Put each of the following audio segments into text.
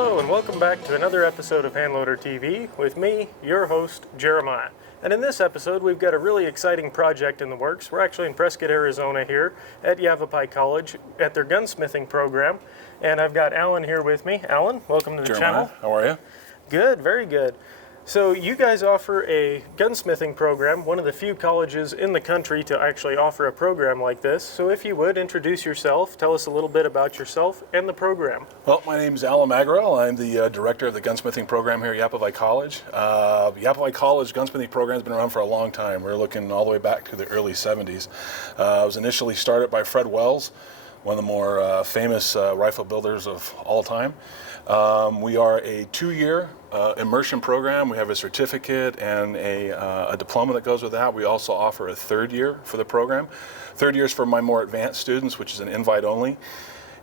Hello and welcome back to another episode of Handloader TV with me, your host, Jeremiah. And in this episode, we've got a really exciting project in the works. We're actually in Prescott, Arizona here at Yavapai College at their gunsmithing program. And I've got Alan here with me. Alan, welcome to the channel. How are you? Good, very good. So you guys offer a gunsmithing program, one of the few colleges in the country to actually offer a program like this. So if you would, introduce yourself, tell us a little bit about yourself and the program. Well, my name is Alan Magarel. I'm the director of the gunsmithing program here at Yavapai College. Yavapai College gunsmithing program has been around for a long time. We're looking all the way back to the early 70s. It was initially started by Fred Wells, one of the more famous rifle builders of all time. We are a 2-year immersion program. We have a certificate and a diploma that goes with that. We also offer a 3rd year for the program. 3rd year is for my more advanced students, which is an invite only.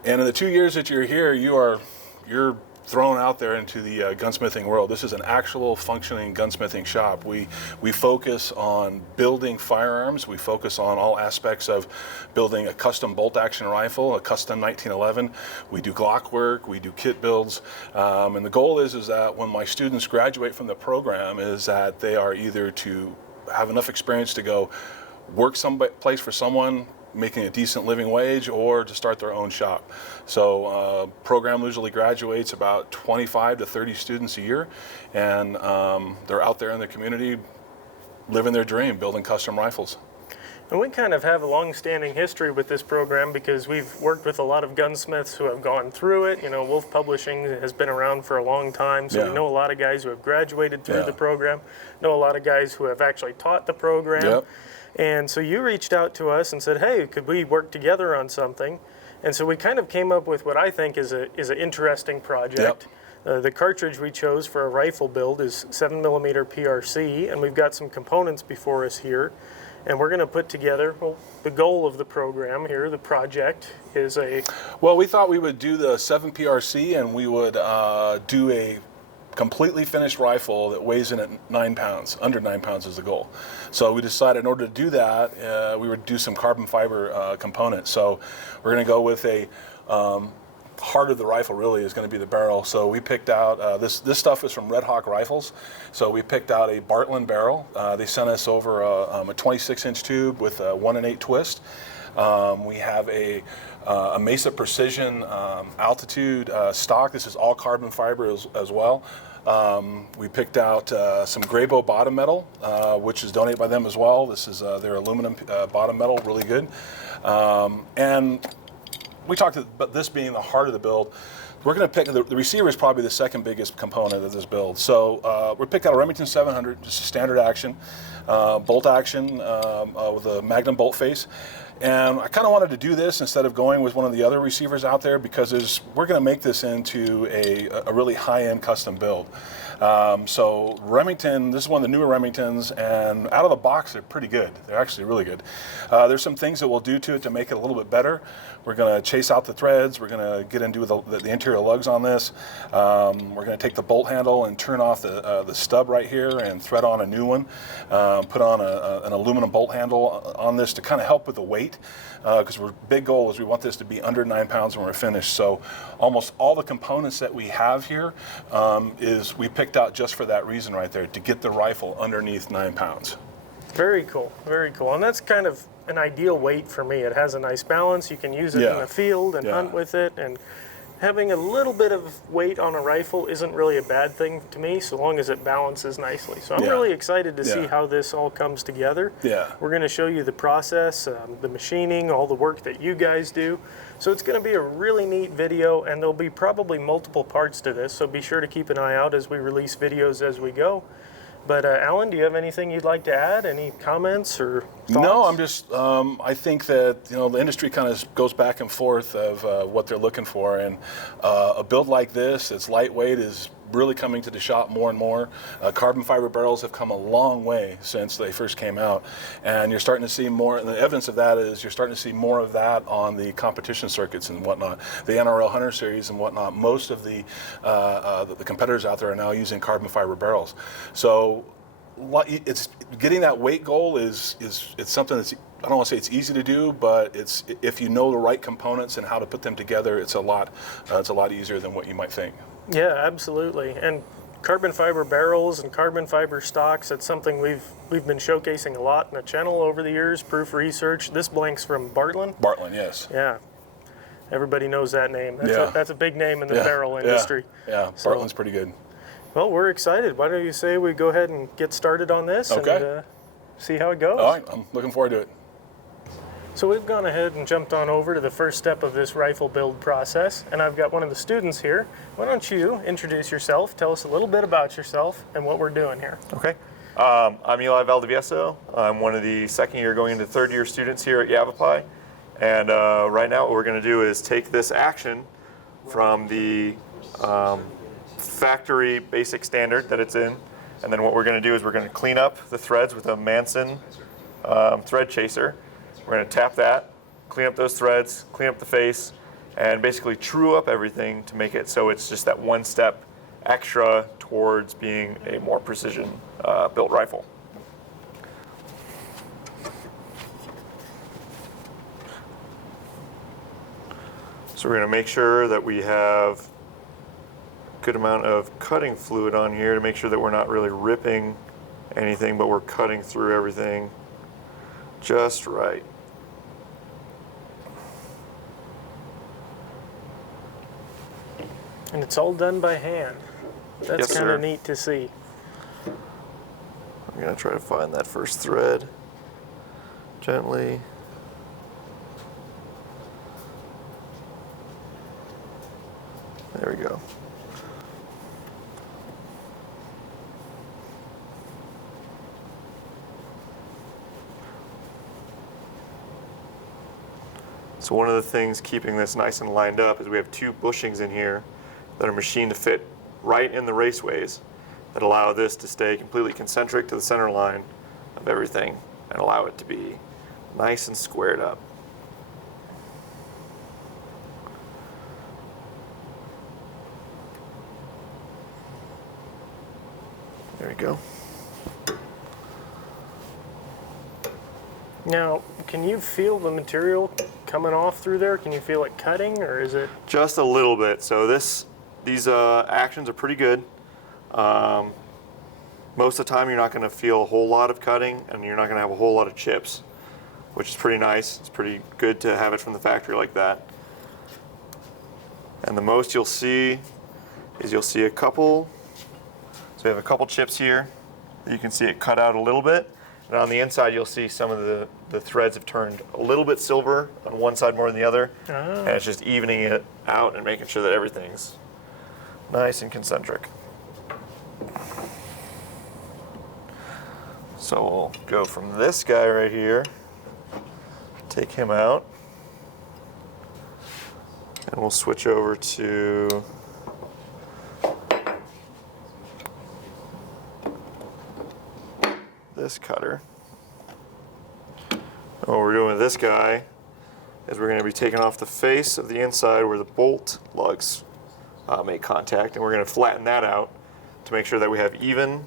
And in the 2 years that you're here, you're thrown out there into the gunsmithing world. This is an actual functioning gunsmithing shop. We focus on building firearms. We focus on all aspects of building a custom bolt action rifle, a custom 1911. We do Glock work, we do kit builds, and the goal is that when my students graduate from the program is that they are either to have enough experience to go work someplace for someone making a decent living wage, or to start their own shop. So program usually graduates about 25 to 30 students a year, and they're out there in the community living their dream, building custom rifles. And we kind of have a long-standing history with this program because we've worked with a lot of gunsmiths who have gone through it. You know, Wolf Publishing has been around for a long time, so we know a lot of guys who have graduated through the program, know a lot of guys who have actually taught the program. And so you reached out to us and said, hey, could we work together on something? And so we kind of came up with what I think is an interesting project. The cartridge we chose for a rifle build is 7mm PRC, and we've got some components before us here. And we're going to put together, well, the goal of the program here, the project, is a... Well, we thought we would do the 7 PRC, and we would do a completely finished rifle that weighs in at 9 pounds. Under 9 pounds is the goal. So we decided in order to do that, we would do some carbon fiber components. So we're going to go with a heart of the rifle really is going to be the barrel. So we picked out, this stuff is from Red Hawk Rifles. So we picked out a Bartlett barrel. They sent us over a 26-inch tube with a 1 1/8 twist. We have a Mesa Precision altitude stock. This is all carbon fiber as well. We picked out some Graybo bottom metal, which is donated by them as well. This is their aluminum bottom metal, really good. And we talked about this being the heart of the build. We're going to pick, the receiver is probably the second biggest component of this build. So we picked out a Remington 700, just a standard action, bolt action with a Magnum bolt face. And I kind of wanted to do this instead of going with one of the other receivers out there because we're going to make this into a really high-end custom build. So Remington, this is one of the newer Remingtons, and out of the box they're pretty good. They're actually really good. There's some things that we'll do to it to make it a little bit better. We're going to chase out the threads. We're going to get into the interior lugs on this. We're going to take the bolt handle and turn off the stub right here and thread on a new one. Put on an aluminum bolt handle on this to kind of help with the weight. Because our big goal is we want this to be under 9 pounds when we're finished. So almost all the components that we have here is we picked out just for that reason right there, to get the rifle underneath 9 pounds. Very cool, very cool. And that's kind of an ideal weight for me. It has a nice balance. You can use it in the field and hunt with it. And having a little bit of weight on a rifle isn't really a bad thing to me, so long as it balances nicely. So I'm really excited to see how this all comes together. We're going to show you the process, the machining, all the work that you guys do. So it's going to be a really neat video, and there'll be probably multiple parts to this, so be sure to keep an eye out as we release videos as we go. But Alan, do you have anything you'd like to add? Any comments or thoughts? No, I'm just, I think that, the industry kind of goes back and forth of what they're looking for. And a build like this, it's lightweight, is really coming to the shop more and more. Carbon fiber barrels have come a long way since they first came out. And you're starting to see more, and the evidence of that is you're starting to see more of that on the competition circuits and whatnot. The NRL Hunter Series and whatnot, most of the competitors out there are now using carbon fiber barrels. So it's getting that weight goal it's something that's, I don't want to say it's easy to do, but if you know the right components and how to put them together, it's a lot easier than what you might think. Yeah, absolutely. And carbon fiber barrels and carbon fiber stocks, that's something we've been showcasing a lot in the channel over the years, proof research. This blank's from Bartland. Bartland, yes. Yeah. Everybody knows that name. That's a big name in the Yeah. barrel industry. Yeah, So- Bartland's pretty good. Well, we're excited. Why don't you say we go ahead and get started on this Okay. and see how it goes? All right, I'm looking forward to it. So we've gone ahead and jumped on over to the first step of this rifle build process, and I've got one of the students here. Why don't you introduce yourself, tell us a little bit about yourself and what we're doing here. Okay. I'm Eli Valdivieso. I'm one of the second year going into third year students here at Yavapai. And right now what we're going to do is take this action from the factory basic standard that it's in. And then what we're going to do is we're going to clean up the threads with a Manson thread chaser. We're going to tap that, clean up those threads, clean up the face, and basically true up everything to make it so it's just that one step extra towards being a more precision built rifle. So we're going to make sure that we have a good amount of cutting fluid on here to make sure that we're not really ripping anything, but we're cutting through everything just right. And it's all done by hand. That's Yes, kind sir. of neat to see. I'm going to try to find that first thread gently. There we go. So one of the things keeping this nice and lined up is we have two bushings in here that are machined to fit right in the raceways that allow this to stay completely concentric to the center line of everything and allow it to be nice and squared up. There we go. Now, can you feel the material coming off through there? Can you feel it cutting, or is it? Just a little bit. So these actions are pretty good. Most of the time you're not going to feel a whole lot of cutting and you're not going to have a whole lot of chips, which is pretty nice. It's pretty good to have it from the factory like that. And the most you'll see is you'll see a couple. So you have a couple chips here. You can see it cut out a little bit. And on the inside you'll see some of the threads have turned a little bit silver on one side more than the other. And it's just evening it out and making sure that everything's nice and concentric. So we'll go from this guy right here, take him out, and we'll switch over to this cutter. And what we're doing with this guy is we're going to be taking off the face of the inside where the bolt lugs make contact, and we're going to flatten that out to make sure that we have even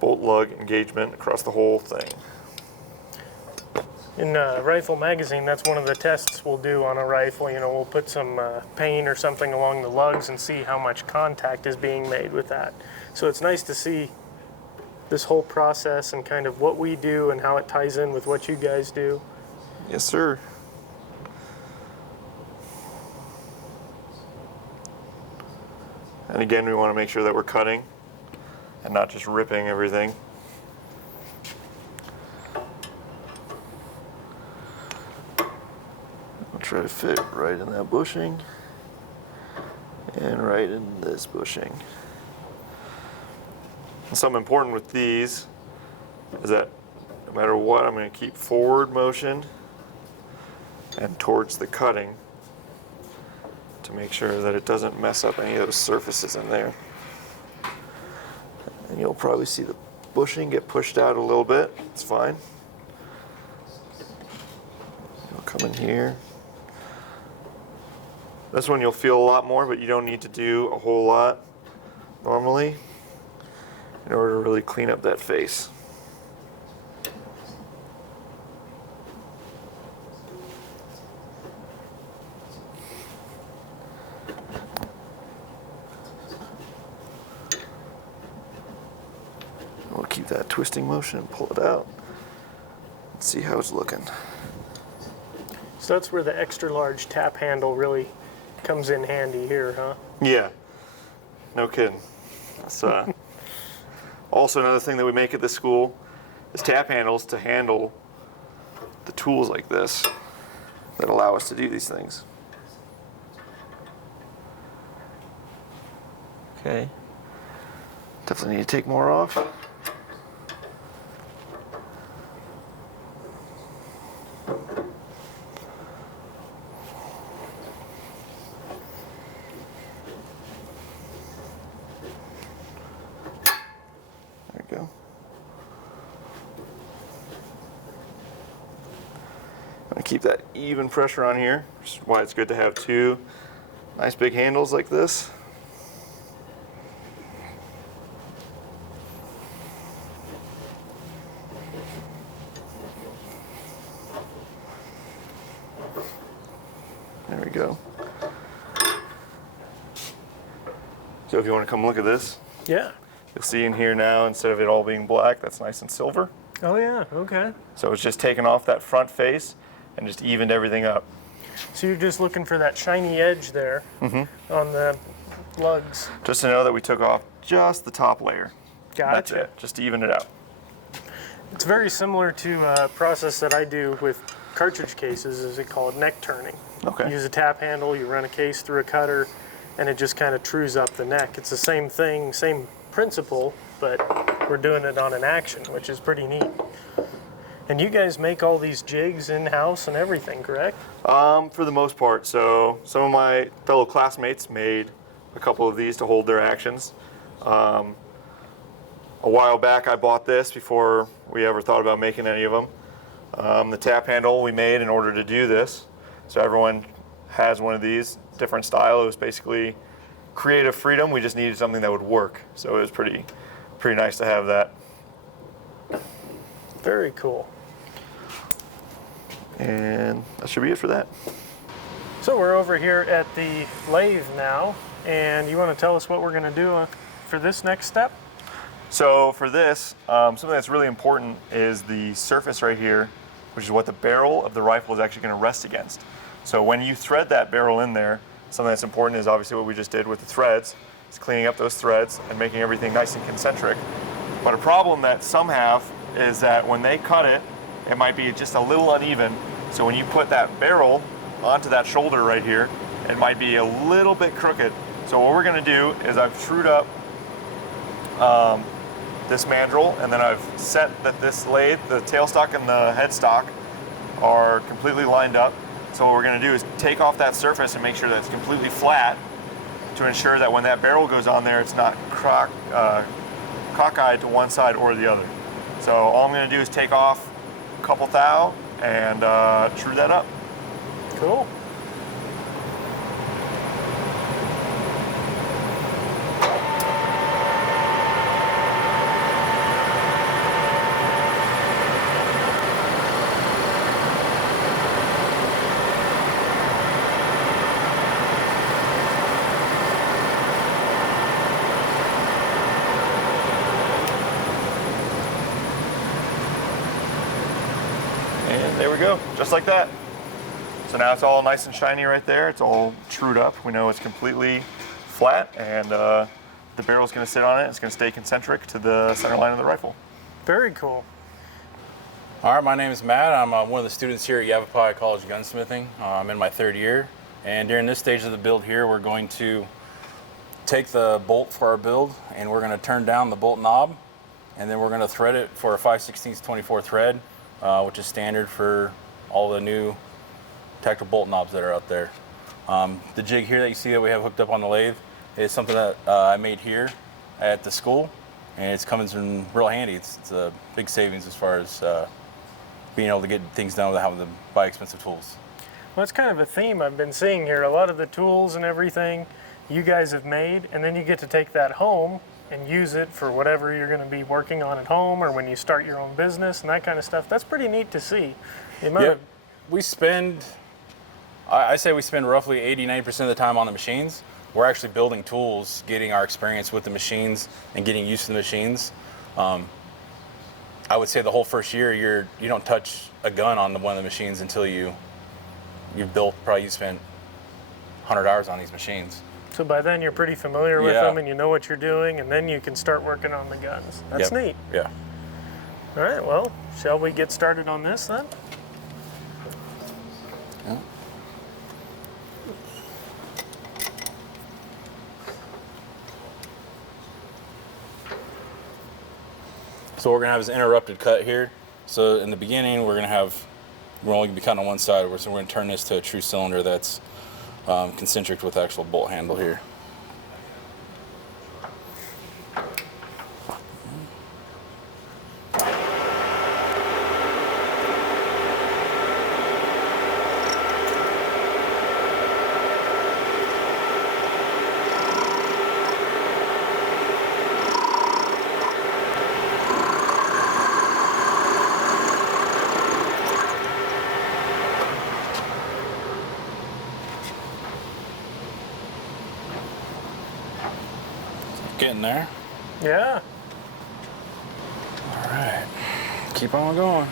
bolt lug engagement across the whole thing. In Rifle Magazine, that's one of the tests we'll do on a rifle. You know, we'll put some paint or something along the lugs and see how much contact is being made with that. So it's nice to see this whole process and kind of what we do and how it ties in with what you guys do. Yes, sir. And again, we want to make sure that we're cutting and not just ripping everything. I'll try to fit right in that bushing and right in this bushing. And something important with these is that no matter what, I'm going to keep forward motion and towards the cutting to make sure that it doesn't mess up any of those surfaces in there. And you'll probably see the bushing get pushed out a little bit. It's fine. You'll come in here. This one you'll feel a lot more, but you don't need to do a whole lot normally in order to really clean up that face. We'll keep that twisting motion and pull it out. Let's see how it's looking. So that's where the extra large tap handle really comes in handy here, huh? Yeah, no kidding. That's also another thing that we make at this school is tap handles to handle the tools like this that allow us to do these things. Okay. Definitely need to take more off. There we go. I'm gonna keep that even pressure on here, which is why it's good to have two nice big handles like this. There we go. So if you want to come look at this, Yeah. you'll see in here now, instead of it all being black, that's nice and silver. Oh yeah, okay. So it's just taken off that front face and just evened everything up. So you're just looking for that shiny edge there on the lugs. Just to know that we took off just the top layer. That's Gotcha. it, just to even it out. It's very similar to a process that I do with cartridge cases, is it called neck turning. Okay. You use a tap handle, you run a case through a cutter, and it just kind of trues up the neck. It's the same thing, same principle, but we're doing it on an action, which is pretty neat. And you guys make all these jigs in-house and everything, correct? For the most part. So some of my fellow classmates made a couple of these to hold their actions. A while back I bought this before we ever thought about making any of them. The tap handle we made in order to do this. So everyone has one of these, different style. It was basically creative freedom. We just needed something that would work. So it was pretty nice to have that. Very cool. And that should be it for that. So we're over here at the lathe now, and you want to tell us what we're going to do for this next step? So for this, something that's really important is the surface right here, which is what the barrel of the rifle is actually going to rest against. So when you thread that barrel in there, something that's important is obviously what we just did with the threads. It's cleaning up those threads and making everything nice and concentric. But a problem that some have is that when they cut it, it might be just a little uneven. So when you put that barrel onto that shoulder right here, it might be a little bit crooked. So what we're going to do is I've trued up this mandrel, and then I've set that this lathe, the tailstock and the headstock, are completely lined up. So what we're going to do is take off that surface and make sure that it's completely flat to ensure that when that barrel goes on there, it's not cockeyed to one side or the other. So all I'm going to do is take off a couple thou and true that up. Cool. And there we go, just like that. So now it's all nice and shiny right there. It's all trued up. We know it's completely flat, and the barrel's going to sit on it. It's going to stay concentric to the center line of the rifle. Very cool. All right, my name is Matt. I'm one of the students here at Yavapai College Gunsmithing. I'm in my third year, and during this stage of the build here, we're going to take the bolt for our build, and we're going to turn down the bolt knob, and then we're going to thread it for a 5/16 24 thread, which is standard for all the new tactical bolt knobs that are out there. The jig here that you see that we have hooked up on the lathe is something that I made here at the school, and it's coming in real handy. It's a big savings as far as being able to get things done without having to buy expensive tools. Well, that's kind of a theme I've been seeing here. A lot of the tools and everything you guys have made, and then you get to take that home and use it for whatever you're going to be working on at home or when you start your own business and that kind of stuff. That's pretty neat to see. The amount Yeah, of, we spend, I say we spend roughly 80-90% of the time on the machines. We're actually building tools, getting our experience with the machines and getting used to the machines. I would say the whole first year, you don't touch a gun on one of the machines until you've probably you spent 100 hours on these machines. So by then you're pretty familiar with Yeah. them and you know what you're doing, and then you can start working on the guns. That's Yep. neat. Yeah. All right, well, shall we get started on this then? Yeah. So what we're gonna have is an interrupted cut here. So in the beginning, we're only gonna be cutting on one side. So we're gonna turn this to a true cylinder that's concentric with actual bolt handle here. Getting there. Yeah. All right, keep on going.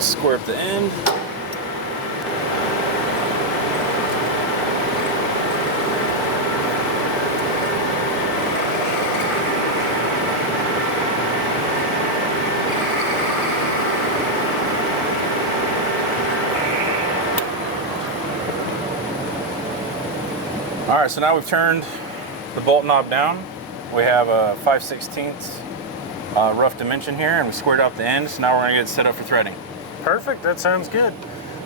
Square up the end. All right, so now we've turned the bolt knob down. We have a 5/16 rough dimension here, and we squared out the end. So now we're gonna get it set up for threading. Perfect, that sounds good.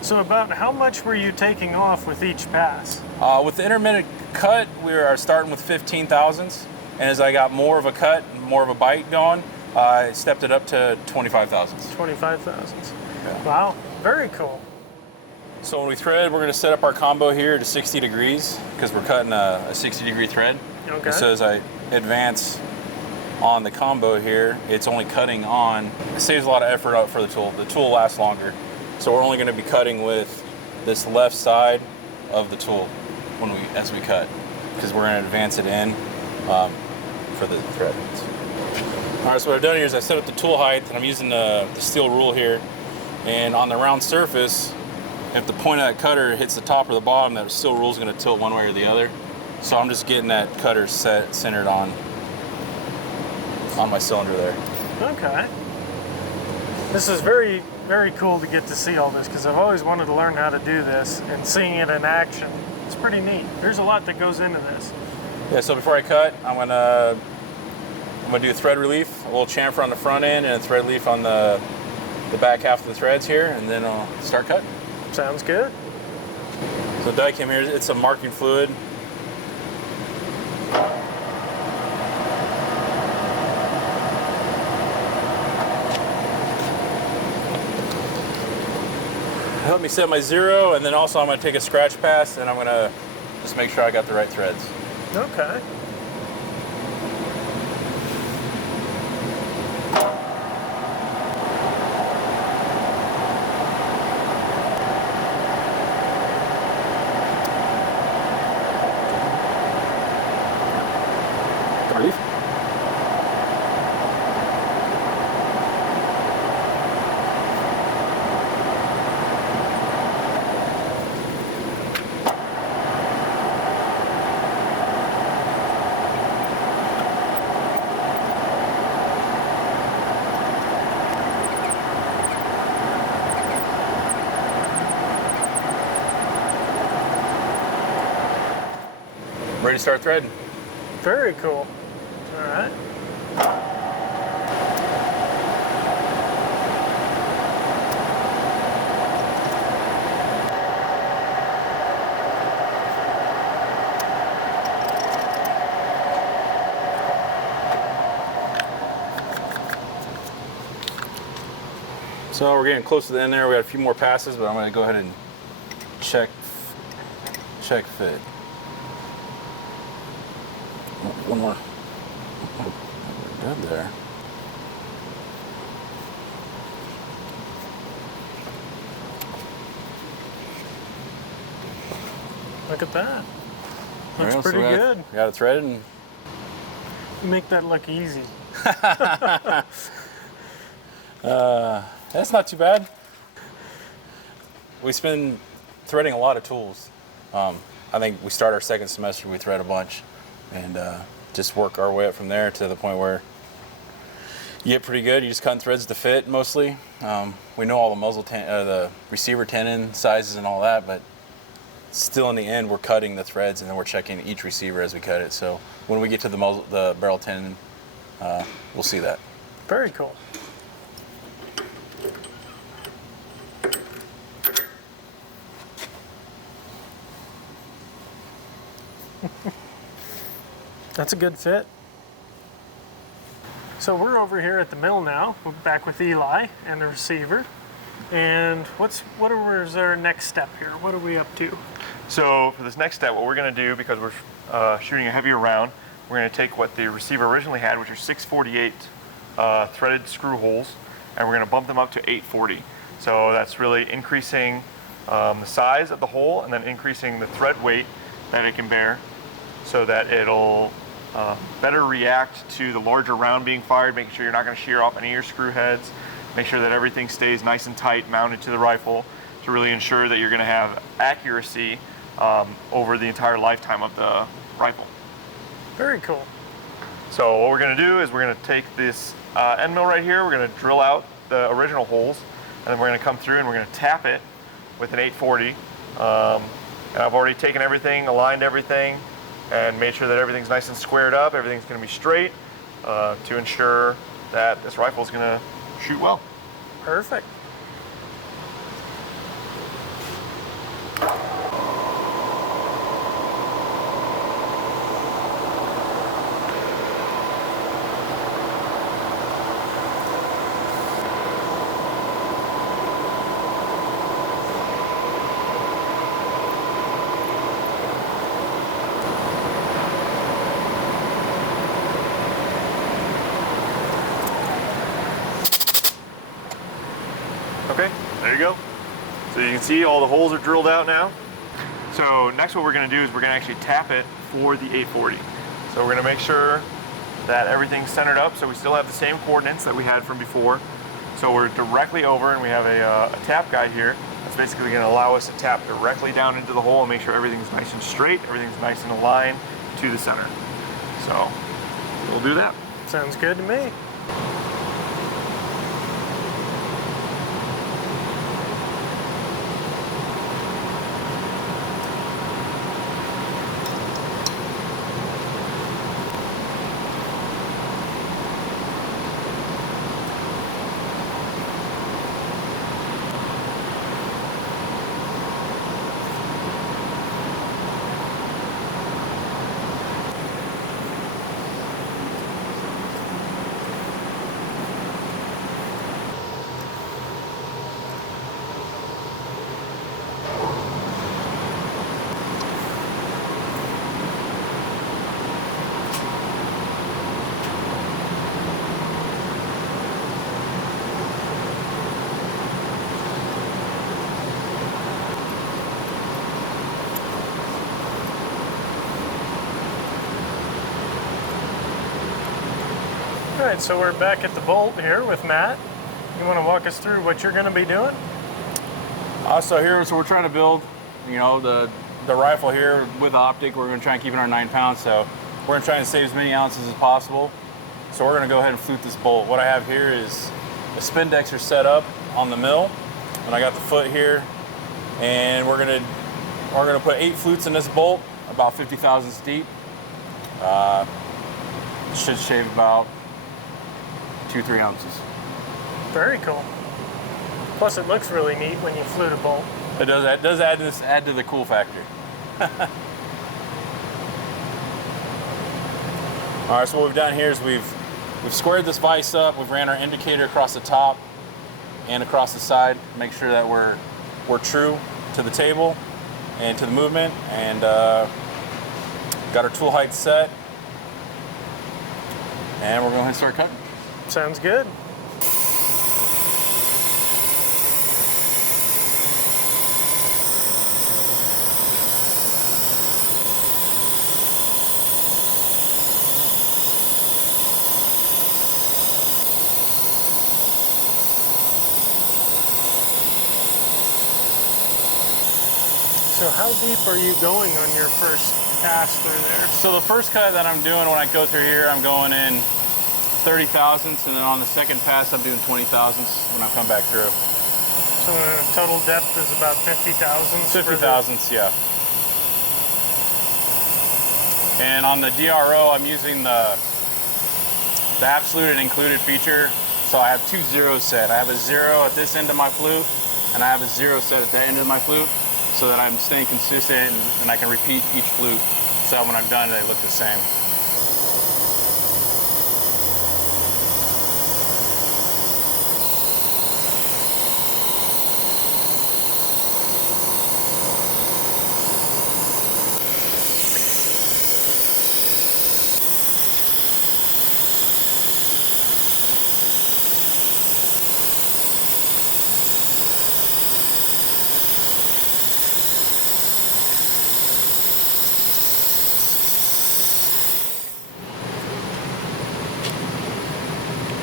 So about how much were you taking off with each pass? With the intermittent cut, we are starting with 15 thousandths, and as I got more of a cut, more of a bite going, I stepped it up to 25 thousandths. 25 thousandths. Yeah. Wow, very cool. So when we thread, we're going to set up our combo here to 60 degrees because we're cutting a 60-degree thread. Okay. And so as I advance on the combo here, it's only cutting on. It saves a lot of effort out for the tool. The tool lasts longer. So we're only going to be cutting with this left side of the tool as we cut, because we're going to advance it in for the thread. All right, so what I've done here is I set up the tool height, and I'm using the steel rule here. And on the round surface, if the point of that cutter hits the top or the bottom, that steel rule is going to tilt one way or the other. So I'm just getting that cutter centered on my cylinder there. Okay. This is very, very cool to get to see all this, because I've always wanted to learn how to do this, and seeing it in action, it's pretty neat. There's a lot that goes into this. Yeah, so before I cut, I'm gonna do a thread relief, a little chamfer on the front end and a thread relief on the back half of the threads here, and then I'll start cutting. Sounds good. So the die cam here, it's a marking fluid. Help me set my zero, and then also I'm going to take a scratch pass, and I'm going to just make sure I got the right threads. Okay. Relief. Ready to start threading. Very cool. All right. So we're getting close to the end there. We got a few more passes, but I'm going to go ahead and check fit. One more. We're good there. Look at that. Looks Well, pretty so good. Got it threaded and You make that look easy. that's not too bad. We've been threading a lot of tools. I think we start our second semester, we thread a bunch, and just work our way up from there to the point where you get pretty good. You just cut threads to fit mostly. We know all the the receiver tenon sizes and all that, but still in the end, we're cutting the threads and then we're checking each receiver as we cut it. So when we get to the barrel tenon, we'll see that. Very cool. That's a good fit. So we're over here at the mill now. We're back with Eli and the receiver. And what is our next step here? What are we up to? So for this next step, what we're going to do, because we're shooting a heavier round, we're going to take what the receiver originally had, which are 648 threaded screw holes, and we're going to bump them up to 840. So that's really increasing the size of the hole and then increasing the thread weight that it can bear, so that it'll better react to the larger round being fired, making sure you're not going to shear off any of your screw heads, make sure that everything stays nice and tight mounted to the rifle to really ensure that you're going to have accuracy over the entire lifetime of the rifle. Very cool. So what we're going to do is we're going to take this end mill right here, we're going to drill out the original holes, and then we're going to come through and we're going to tap it with an 840. And I've already taken everything, aligned everything, and made sure that everything's nice and squared up, everything's going to be straight to ensure that this rifle is going to shoot well. Perfect. Okay, there you go. So you can see all the holes are drilled out now. So next what we're going to do is we're going to actually tap it for the 840. So we're going to make sure that everything's centered up, so we still have the same coordinates that we had from before. So we're directly over, and we have a tap guide here that's basically going to allow us to tap directly down into the hole and make sure everything's nice and straight, everything's nice and aligned to the center. So we'll do that. Sounds good to me. All right, so we're back at the bolt here with Matt. You want to walk us through what you're going to be doing? So we're trying to build, the rifle here with the optic. We're going to try and keep it our 9 pounds. So we're going to try and save as many ounces as possible. So we're going to go ahead and flute this bolt. What I have here is the spindexer set up on the mill, and I got the foot here, and we're going to put 8 flutes in this bolt, about 50 thousandths deep. Should shave about 2-3 ounces. Very cool. Plus, it looks really neat when you flute a bolt. It does. It does add to the cool factor. All right. So what we've done here is we've squared this vise up. We've ran our indicator across the top, and across the side. Make sure that we're true to the table and to the movement, and got our tool height set, and we're going to start cutting. Sounds good. So how deep are you going on your first pass through there? So the first cut that I'm doing when I go through here, I'm going in 30 thousandths, and then on the second pass, I'm doing 20 thousandths when I come back through. So the total depth is about 50 thousandths? 50 thousandths, yeah. And on the DRO, I'm using the absolute and included feature. So I have two zeros set. I have a 0 at this end of my flute, and I have a 0 set at the end of my flute, so that I'm staying consistent and I can repeat each flute, so that when I'm done, they look the same.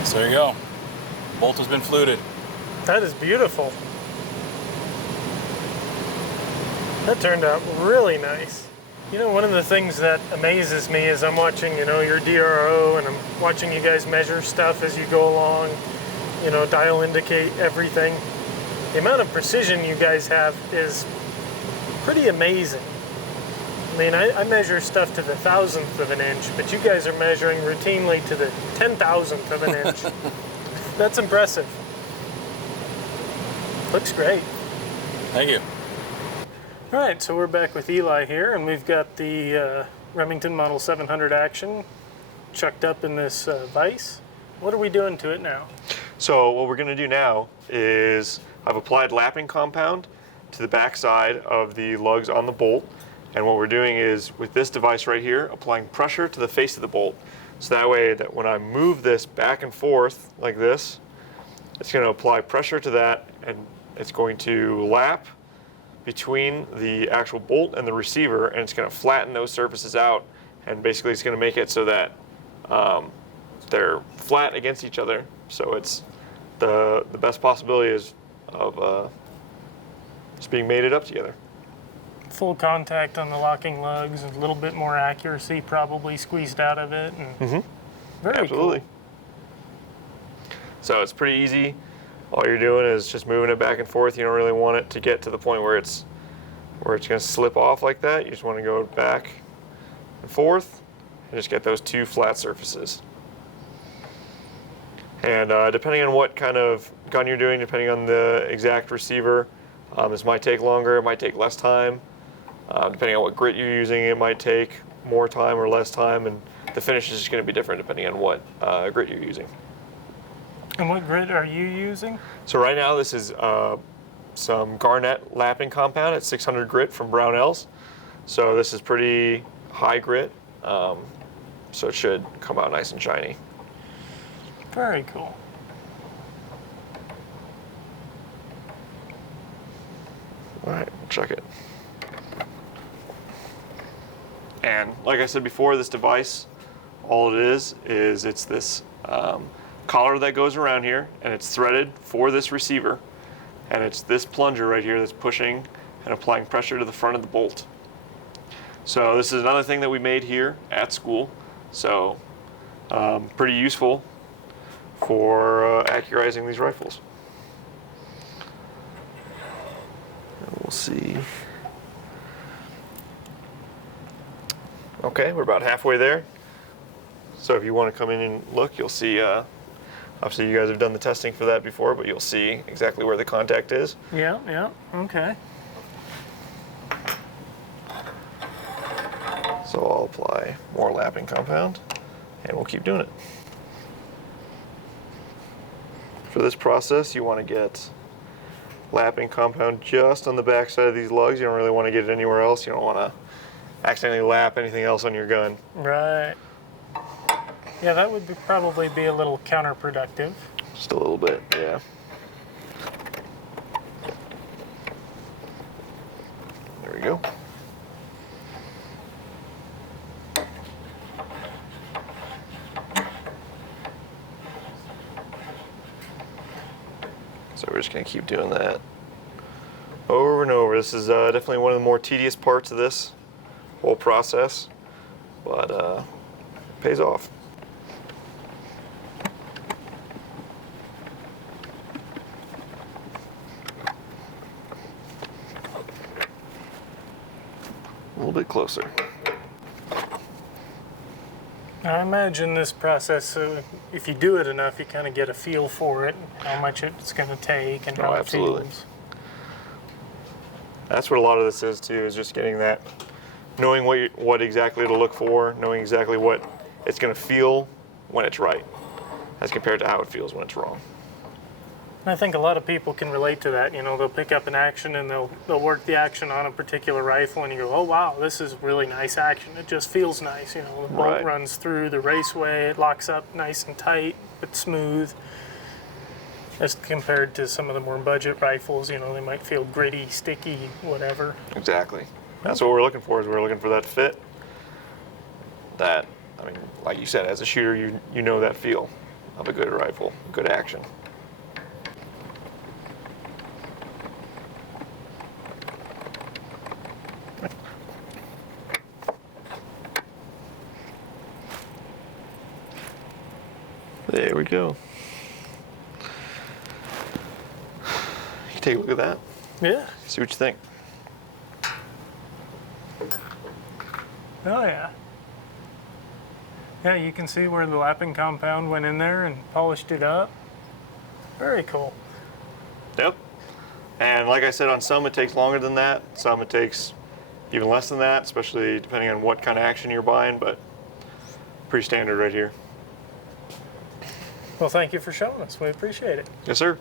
So there you go. Bolt has been fluted. That is beautiful. That turned out really nice. You know, one of the things that amazes me is I'm watching, you know, your DRO, and I'm watching you guys measure stuff as you go along, you know, dial indicate everything. The amount of precision you guys have is pretty amazing. I mean, I measure stuff to the 1,000th of an inch, but you guys are measuring routinely to the 10,000th of an inch. That's impressive. Looks great. Thank you. All right, so we're back with Eli here, and we've got the Remington Model 700 Action chucked up in this vise. What are we doing to it now? So what we're going to do now is I've applied lapping compound to the back side of the lugs on the bolt. And what we're doing is, with this device right here, applying pressure to the face of the bolt. So that way that when I move this back and forth like this, it's going to apply pressure to that, and it's going to lap between the actual bolt and the receiver, and it's going to flatten those surfaces out, and basically it's going to make it so that they're flat against each other. So it's the best possibility is of just being mated up together. Full contact on the locking lugs, a little bit more accuracy probably squeezed out of it. And very Absolutely. Cool. So it's pretty easy. All you're doing is just moving it back and forth. You don't really want it to get to the point where it's going to slip off like that. You just want to go back and forth and just get those two flat surfaces. And depending on what kind of gun you're doing, depending on the exact receiver, this might take longer, it might take less time. Depending on what grit you're using, it might take more time or less time, and the finish is just going to be different depending on what grit you're using. And what grit are you using? So right now this is some garnet lapping compound at 600 grit from Brownells. So this is pretty high grit, so it should come out nice and shiny. Very cool. All right, check it. And like I said before, this device, all it is it's this collar that goes around here, and it's threaded for this receiver. And it's this plunger right here that's pushing and applying pressure to the front of the bolt. So this is another thing that we made here at school. So pretty useful for accurizing these rifles. And we'll see. Okay, we're about halfway there. So if you want to come in and look, you'll see, obviously you guys have done the testing for that before, but you'll see exactly where the contact is. Yeah, okay. So I'll apply more lapping compound, and we'll keep doing it. For this process, you want to get lapping compound just on the back side of these lugs. You don't really want to get it anywhere else. You don't want to accidentally lap anything else on your gun. Right. Yeah, that would probably be a little counterproductive. Just a little bit, yeah. There we go. So we're just going to keep doing that over and over. This is definitely one of the more tedious parts of this whole process, but pays off. A little bit closer. I imagine this process, if you do it enough, you kind of get a feel for it, how much it's going to take and how it absolutely. feels. That's what a lot of this is too, is just getting that, knowing what exactly to look for, knowing exactly what it's going to feel when it's right, as compared to how it feels when it's wrong. And I think a lot of people can relate to that. You know, they'll pick up an action and they'll work the action on a particular rifle, and you go, oh wow, this is really nice action. It just feels nice. You know, the bolt Right. runs through the raceway, it locks up nice and tight, but smooth. As compared to some of the more budget rifles, you know, they might feel gritty, sticky, whatever. Exactly. That's what we're looking for, is we're looking for that fit. That, I mean, like you said, as a shooter, you know that feel of a good rifle, good action. There we go. You can take a look at that, Yeah. see what you think. Oh yeah. Yeah, you can see where the lapping compound went in there and polished it up. Very cool. Yep. And like I said, on some it takes longer than that. Some it takes even less than that, especially depending on what kind of action you're buying, but pretty standard right here. Well, thank you for showing us. We appreciate it. Yes, sir.